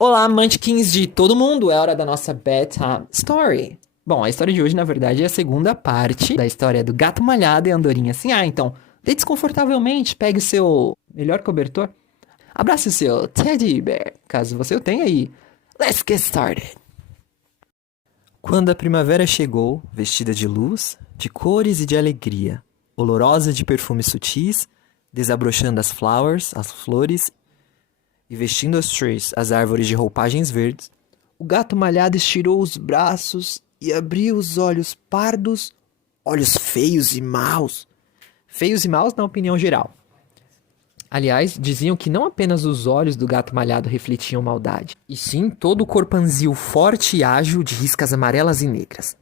Olá, Munchkins de todo mundo! É hora da nossa bedtime story. Bom, a história de hoje, na verdade, é a segunda parte da história do gato malhado e a andorinha assim. Então, deite desconfortavelmente, pegue o seu melhor cobertor, abrace o seu teddy bear, caso você o tenha aí. Let's get started! Quando a primavera chegou, vestida de luz, de cores e de alegria, olorosa de perfumes sutis, desabrochando as flores, e vestindo as trees, as árvores de roupagens verdes, o gato malhado estirou os braços e abriu os olhos pardos, olhos feios e maus. Feios e maus na opinião geral. Aliás, diziam que não apenas os olhos do gato malhado refletiam maldade, e sim todo o corpanzil forte e ágil de riscas amarelas e negras.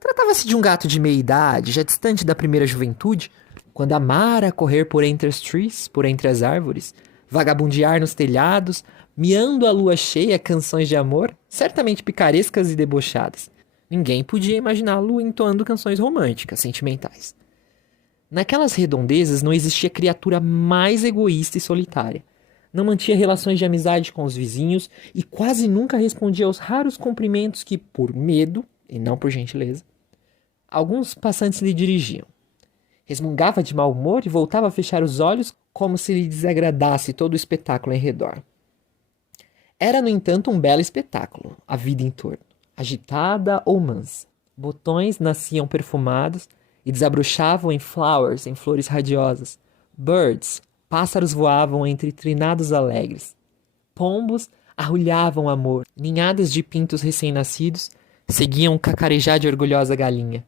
Tratava-se de um gato de meia idade, já distante da primeira juventude, quando amara correr por entre as trees, por entre as árvores, vagabundear nos telhados, miando a lua cheia canções de amor, certamente picarescas e debochadas. Ninguém podia imaginá-lo entoando canções românticas, sentimentais. Naquelas redondezas não existia criatura mais egoísta e solitária. Não mantinha relações de amizade com os vizinhos e quase nunca respondia aos raros cumprimentos que, por medo, e não por gentileza, alguns passantes lhe dirigiam. Resmungava de mau humor e voltava a fechar os olhos como se lhe desagradasse todo o espetáculo em redor. Era, no entanto, um belo espetáculo, a vida em torno, agitada ou mansa. Botões nasciam perfumados e desabrochavam em flowers, em flores radiosas. Birds, pássaros voavam entre trinados alegres. Pombos arrulhavam amor. Ninhadas de pintos recém-nascidos seguiam o cacarejar de orgulhosa galinha.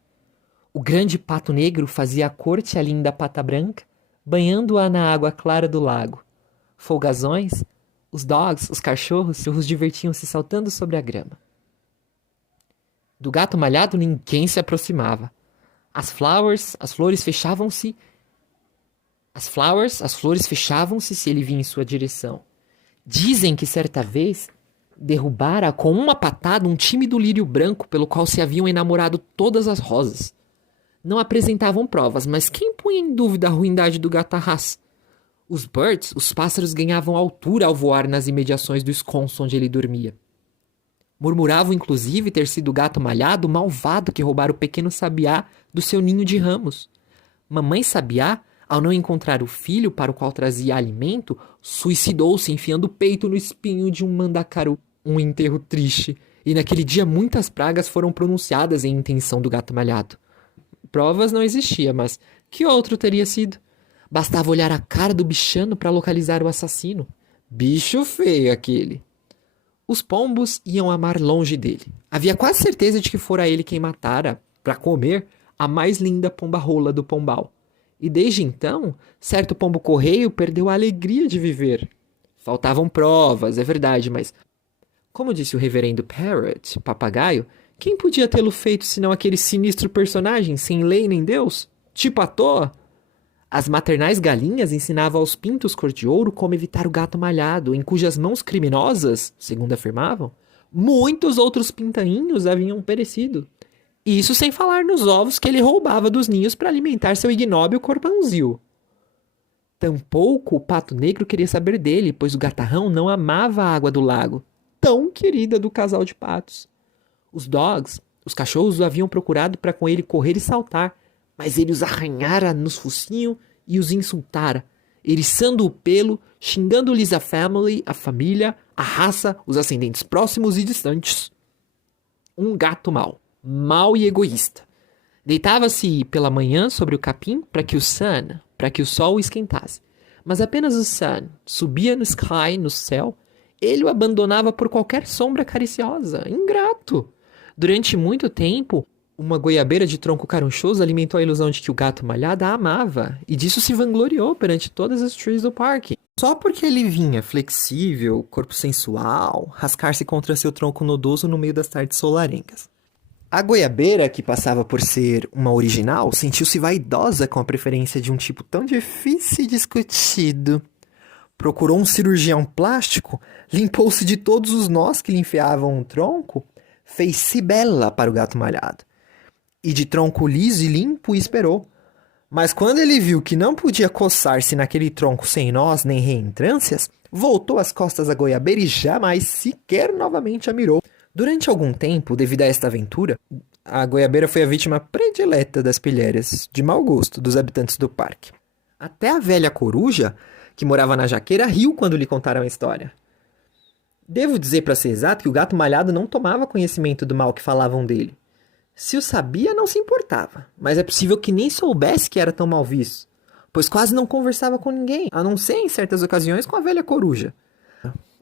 O grande pato negro fazia a corte à linda pata branca, banhando-a na água clara do lago. Folgazões, os dogs, os cachorros divertiam-se saltando sobre a grama. Do gato malhado ninguém se aproximava. As flores fechavam-se se ele vinha em sua direção. Dizem que certa vez derrubara com uma patada um tímido lírio branco pelo qual se haviam enamorado todas as rosas. Não apresentavam provas, mas quem punha em dúvida a ruindade do gatarrás? Os birds, os pássaros, ganhavam altura ao voar nas imediações do esconso onde ele dormia. Murmuravam, inclusive, ter sido o gato malhado o malvado que roubara o pequeno sabiá do seu ninho de ramos. Mamãe sabiá, ao não encontrar o filho para o qual trazia alimento, suicidou-se enfiando o peito no espinho de um mandacaru. Um enterro triste. E naquele dia muitas pragas foram pronunciadas em intenção do gato malhado. Provas não existia, mas que outro teria sido? Bastava olhar a cara do bichano para localizar o assassino. Bicho feio aquele. Os pombos iam amar longe dele. Havia quase certeza de que fora ele quem matara, para comer, a mais linda pomba-rola do pombal. E desde então, certo pombo-correio perdeu a alegria de viver. Faltavam provas, é verdade, mas, como disse o reverendo Parrot, papagaio, quem podia tê-lo feito senão aquele sinistro personagem, sem lei nem Deus? Tipo à toa? As maternais galinhas ensinavam aos pintos cor-de-ouro como evitar o gato malhado, em cujas mãos criminosas, segundo afirmavam, muitos outros pintainhos haviam perecido. Isso sem falar nos ovos que ele roubava dos ninhos para alimentar seu ignóbil corpanzil. Tampouco o pato negro queria saber dele, pois o gatarrão não amava a água do lago, tão querida do casal de patos. Os dogs, os cachorros, o haviam procurado para com ele correr e saltar, mas ele os arranhara nos focinhos e os insultara, eriçando o pelo, xingando-lhes a family, a família, a raça, os ascendentes próximos e distantes. Um gato mau, mau e egoísta. Deitava-se pela manhã sobre o capim para que o sol o esquentasse. Mas apenas o sun subia no sky, no céu, ele o abandonava por qualquer sombra cariciosa. Ingrato! Durante muito tempo, uma goiabeira de tronco carunchoso alimentou a ilusão de que o gato malhado a amava, e disso se vangloriou perante todas as trees do parque. Só porque ele vinha flexível, corpo sensual, rascar-se contra seu tronco nodoso no meio das tardes solarengas. A goiabeira, que passava por ser uma original, sentiu-se vaidosa com a preferência de um tipo tão difícil e discutido. Procurou um cirurgião plástico, limpou-se de todos os nós que lhe enfiavam o tronco, fez-se bela para o gato malhado. E de tronco liso e limpo esperou. Mas quando ele viu que não podia coçar-se naquele tronco sem nós nem reentrâncias, voltou as costas à goiabeira e jamais sequer novamente a mirou. Durante algum tempo, devido a esta aventura, a goiabeira foi a vítima predileta das pilhérias, de mau gosto, dos habitantes do parque. Até a velha coruja, que morava na jaqueira, riu quando lhe contaram a história. Devo dizer, para ser exato, que o gato malhado não tomava conhecimento do mal que falavam dele. Se o sabia, não se importava, mas é possível que nem soubesse que era tão mal visto, pois quase não conversava com ninguém, a não ser em certas ocasiões com a velha coruja.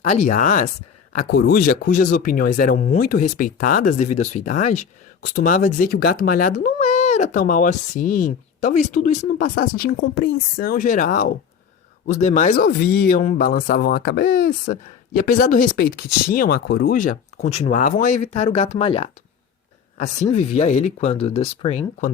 Aliás, a coruja, cujas opiniões eram muito respeitadas devido à sua idade, costumava dizer que o gato malhado não era tão mal assim. Talvez tudo isso não passasse de incompreensão geral. Os demais ouviam, balançavam a cabeça, e apesar do respeito que tinham à coruja, continuavam a evitar o gato malhado. Assim vivia ele quando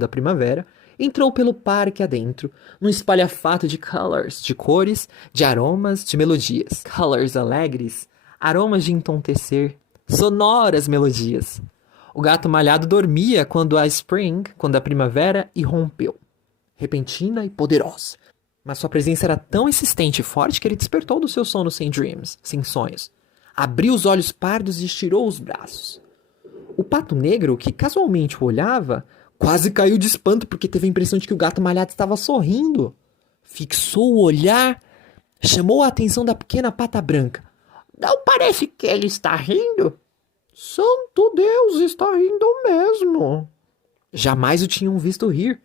a primavera, entrou pelo parque adentro, num espalhafato de colors, de cores, de aromas, de melodias. Colors alegres, aromas de entontecer, sonoras melodias. O gato malhado dormia quando a primavera, irrompeu, repentina e poderosa. Mas sua presença era tão insistente e forte que ele despertou do seu sono sem sonhos. Abriu os olhos pardos e estirou os braços. O pato negro, que casualmente o olhava, quase caiu de espanto porque teve a impressão de que o gato malhado estava sorrindo. Fixou o olhar, chamou a atenção da pequena pata branca. Não parece que ele está rindo? Santo Deus, está rindo mesmo. Jamais o tinham visto rir.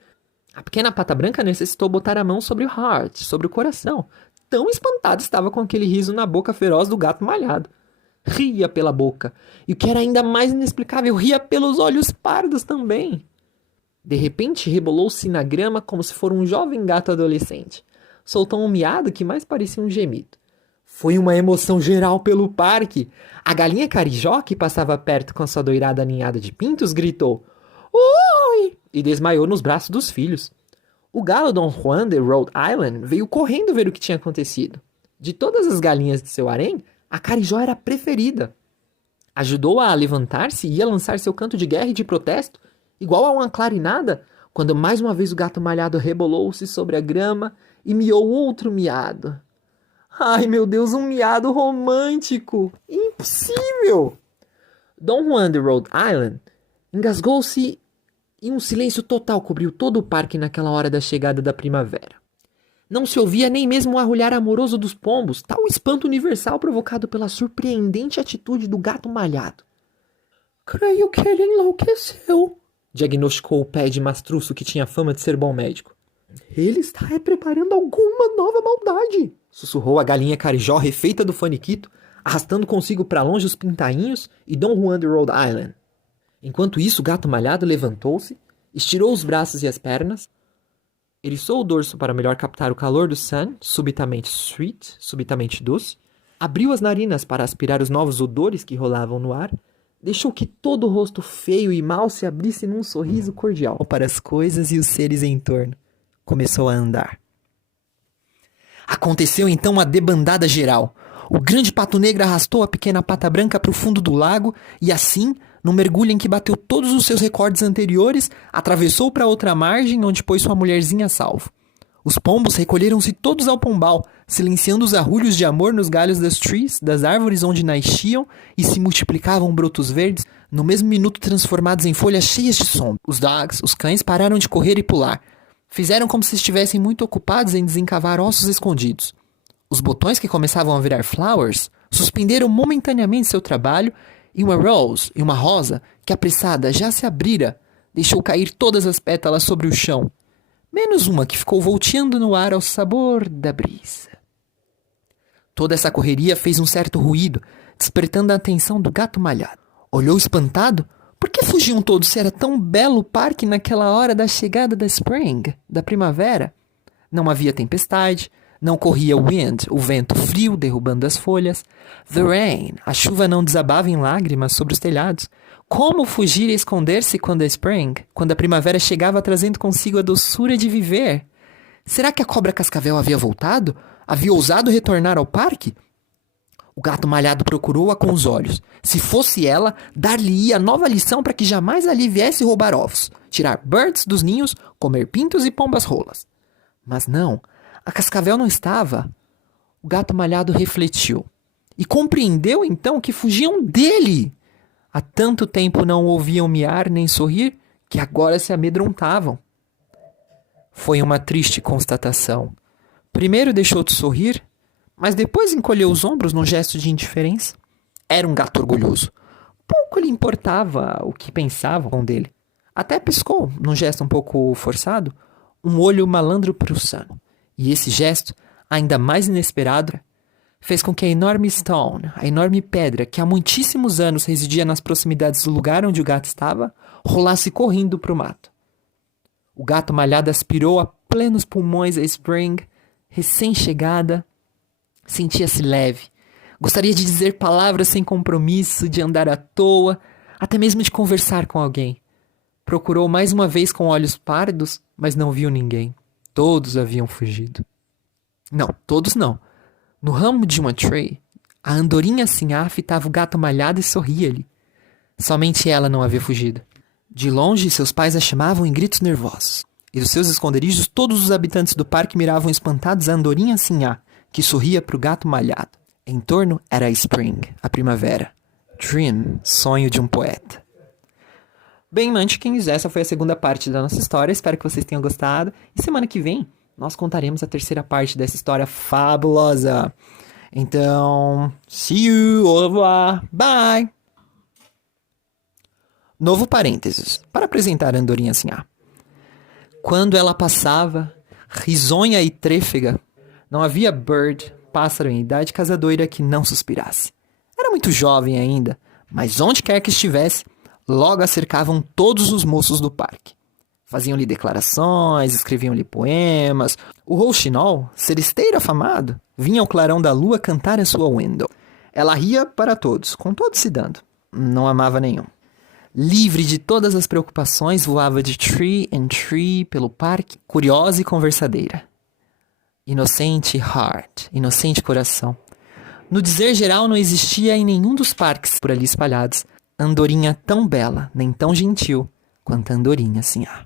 A pequena pata branca necessitou botar a mão sobre o heart, sobre o coração. Tão espantado estava com aquele riso na boca feroz do gato malhado. Ria pela boca, e o que era ainda mais inexplicável, ria pelos olhos pardos também. De repente, rebolou-se na grama como se for um jovem gato adolescente. Soltou um miado que mais parecia um gemido. Foi uma emoção geral pelo parque. A galinha carijó, que passava perto com sua doirada ninhada de pintos, gritou "Oi!" e desmaiou nos braços dos filhos. O galo Dom Juan de Rhode Island veio correndo ver o que tinha acontecido. De todas as galinhas de seu harém, a carijó era a preferida. Ajudou-a a levantar-se e ia lançar seu canto de guerra e de protesto, igual a uma clarinada, quando mais uma vez o gato malhado rebolou-se sobre a grama e miou outro miado. Ai, meu Deus, um miado romântico! Impossível! Dom Juan de Rhode Island engasgou-se e um silêncio total cobriu todo o parque naquela hora da chegada da primavera. Não se ouvia nem mesmo o arrulhar amoroso dos pombos, tal espanto universal provocado pela surpreendente atitude do gato malhado. Creio que ele enlouqueceu, diagnosticou o pé de mastruço que tinha fama de ser bom médico. Ele está preparando alguma nova maldade, sussurrou a galinha carijó refeita do faniquito, arrastando consigo para longe os pintainhos e Dom Juan de Rhode Island. Enquanto isso, o gato malhado levantou-se, estirou os braços e as pernas, eriçou o dorso para melhor captar o calor do sun, subitamente sweet, subitamente doce, abriu as narinas para aspirar os novos odores que rolavam no ar, deixou que todo o rosto feio e mau se abrisse num sorriso cordial para as coisas e os seres em torno. Começou a andar. Aconteceu então uma debandada geral. O grande pato negro arrastou a pequena pata branca para o fundo do lago e assim, num mergulho em que bateu todos os seus recordes anteriores, atravessou para outra margem onde pôs sua mulherzinha a salvo. Os pombos recolheram-se todos ao pombal, silenciando os arrulhos de amor nos galhos das árvores onde nasciam e se multiplicavam brotos verdes, no mesmo minuto transformados em folhas cheias de sombra. Os cães pararam de correr e pular. Fizeram como se estivessem muito ocupados em desencavar ossos escondidos. Os botões que começavam a virar flowers suspenderam momentaneamente seu trabalho e uma rosa, que apressada já se abrira, deixou cair todas as pétalas sobre o chão, menos uma que ficou volteando no ar ao sabor da brisa. Toda essa correria fez um certo ruído, despertando a atenção do gato malhado. Olhou espantado. Por que fugiam todos se era tão belo o parque naquela hora da chegada da primavera? Não havia tempestade, não corria o vento frio derrubando as folhas. The rain, a chuva não desabava em lágrimas sobre os telhados. Como fugir e esconder-se quando a primavera chegava trazendo consigo a doçura de viver? Será que a cobra cascavel havia voltado? Havia ousado retornar ao parque? O gato malhado procurou-a com os olhos. Se fosse ela, dar-lhe-ia nova lição para que jamais ali viesse roubar ovos, tirar birds dos ninhos, comer pintos e pombas rolas. Mas não, a cascavel não estava. O gato malhado refletiu e compreendeu então que fugiam dele. Há tanto tempo não o ouviam miar nem sorrir que agora se amedrontavam. Foi uma triste constatação. Primeiro deixou de sorrir, mas depois encolheu os ombros num gesto de indiferença. Era um gato orgulhoso. Pouco lhe importava o que pensavam dele. Até piscou, num gesto um pouco forçado, um olho malandro prussano. E esse gesto, ainda mais inesperado, fez com que a enorme stone, a enorme pedra que há muitíssimos anos residia nas proximidades do lugar onde o gato estava, rolasse correndo para o mato. O gato malhado aspirou a plenos pulmões a Spring, recém-chegada. Sentia-se leve. Gostaria de dizer palavras sem compromisso, de andar à toa, até mesmo de conversar com alguém. Procurou mais uma vez com olhos pardos, mas não viu ninguém. Todos haviam fugido. Não, todos não. No ramo de uma tree, a andorinha sinhá fitava o gato malhado e sorria-lhe. Somente ela não havia fugido. De longe, seus pais a chamavam em gritos nervosos. E dos seus esconderijos, todos os habitantes do parque miravam espantados a andorinha sinhá, que sorria para o gato malhado. Em torno era a Spring, a primavera. Dream, sonho de um poeta. Bem, Munchkins, essa foi a segunda parte da nossa história. Espero que vocês tenham gostado. E semana que vem, nós contaremos a terceira parte dessa história fabulosa. Então, see you, au revoir, bye! Novo parênteses, para apresentar a andorinha sinhá. Quando ela passava, risonha e trêfega, não havia bird, pássaro em idade casadoira que não suspirasse. Era muito jovem ainda, mas onde quer que estivesse, logo a cercavam todos os moços do parque. Faziam-lhe declarações, escreviam-lhe poemas. O rouxinol, seristeiro afamado, vinha ao clarão da lua cantar a sua window. Ela ria para todos, com todos se dando. Não amava nenhum. Livre de todas as preocupações, voava de tree em tree pelo parque, curiosa e conversadeira. Inocente heart, inocente coração. No dizer geral, não existia em nenhum dos parques por ali espalhados andorinha tão bela, nem tão gentil, quanto a andorinha sinhá.